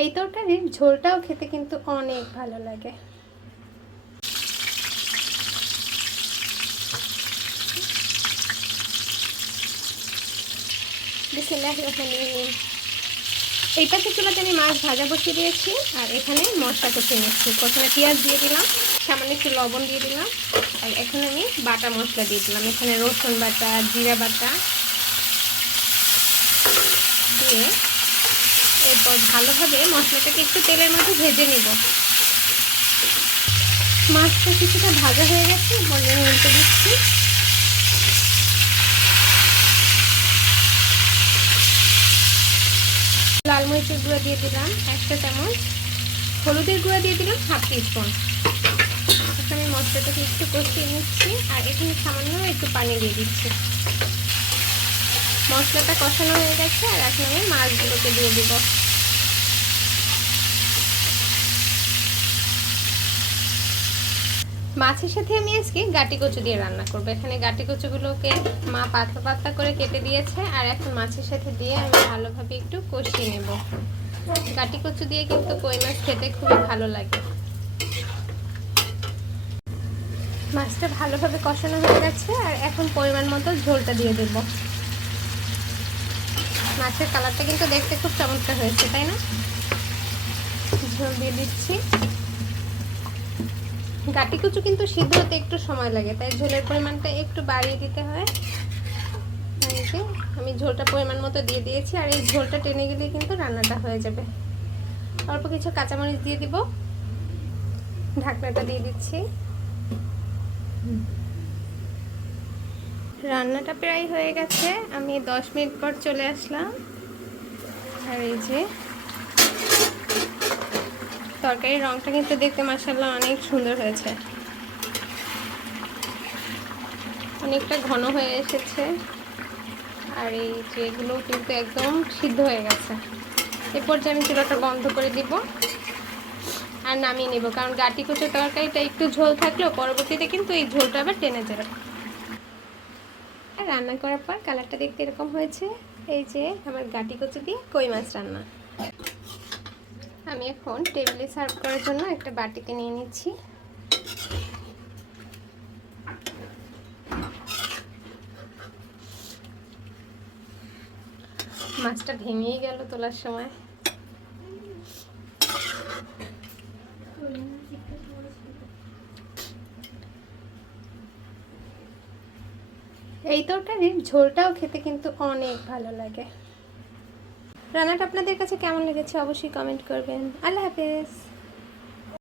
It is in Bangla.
এই তরকারির ঝোলটাও খেতে কিন্তু অনেক ভালো লাগে। এই পাশে চুলাতে আমি মাছ ভাজা বসিয়ে দিয়েছি, আর এখানে মশলা কষিয়ে নিচ্ছি। প্রথমে পেঁয়াজ দিয়ে দিলাম, সামান্য একটু লবণ দিয়ে দিলাম, আর এখন আমি বাটা মশলা দিয়ে দিলাম। এখানে রসুন বাটা, জিরা বাটা দিয়ে এরপর ভালোভাবে মশলাটাকে একটু তেলের মধ্যে ভেজে নিব। মাছটা কিছুটা ভাজা হয়ে গেছে, বলে উল্টে দিচ্ছি। লাল মরিচের গুঁড়া দিয়ে দিলাম 1 চা চামচ, হলুদের গুঁড়া দিয়ে দিলাম 1/2 টিস্পুন। এখন আমি মশলাটাকে একটু কষিয়ে নিচ্ছি, আর এখানে সামান্য একটু পানি দিয়ে দিচ্ছি। মশলাটা কষানো হয়ে গেছে, আর এখন আমি মাছগুলোকে দিয়ে দিব। মাছের সাথে আমি আজকে গাটি কচু দিয়ে রান্না করব। এখানে গাটি কচুগুলোকে মা পাতলা পাতলা করে কেটে দিয়েছে, আর এখন মাছের সাথে দিয়ে আমি ভালোভাবে একটু কষিয়ে নেব। গাটি কচু দিয়ে কিন্তু কই মাছ খেতে খুবই ভালো লাগে। মাছটা ভালোভাবে কষানো হয়ে গেছে, আর এখন পরিমাণ মতো ঝোলটা দিয়ে দেব। মাছের কালারটা কিন্তু দেখতে খুব চমৎকার হয়েছে, তাই না? ঝোল দিয়ে দিচ্ছি। গাটি কচু কিন্তু সিদ্ধ হতে একটু সময় লাগে, তাই ঝোলের পরিমাণটা একটু বাড়িয়ে দিতে হয়। আমি ঝোলটা পরিমাণ মতো দিয়ে দিয়েছি, আর এই ঝোলটা টেনে গেলে কিন্তু রান্নাটা হয়ে যাবে। অল্প কিছু কাঁচামরিচ দিয়ে দিব, ঢাকনাটা দিয়ে দিচ্ছি। রান্নাটা প্রায় হয়ে গেছে, আমি 10 মিনিট পর চলে আসলাম। আর এই যে তরকারির রংটা কিন্তু দেখতে মাশাআল্লাহ অনেক সুন্দর হয়েছে, অনেকটা ঘন হয়ে এসেছে। আর এই যে এগুলো কিন্তু একদম সিদ্ধ হয়ে গেছে। এরপর যে আমি চুলাটা বন্ধ করে দিব আর নামিয়ে নেব, কারণ গাটি কচুর তরকারিটা একটু ঝোল থাকলেও পরবর্তীতে কিন্তু এই ঝোলটা আবার টেনে যাবে। আর রান্না করার পর কালারটা দেখতে এরকম হয়েছে। এই যে আমার গাটি কচু দিয়ে কই মাছ রান্না। আমি এখন টেবিলে সার্ভ করার জন্য একটা বাটিতে নিয়ে নিচ্ছি। মাছটা ভেঙেই গেল তোলার সময়। এই তরকারির ঝোলটাও খেতে কিন্তু অনেক ভালো লাগে। রান্নাটা আপনাদের কাছে কেমন লেগেছে অবশ্যই কমেন্ট করবেন। আল্লাহ হাফেজ।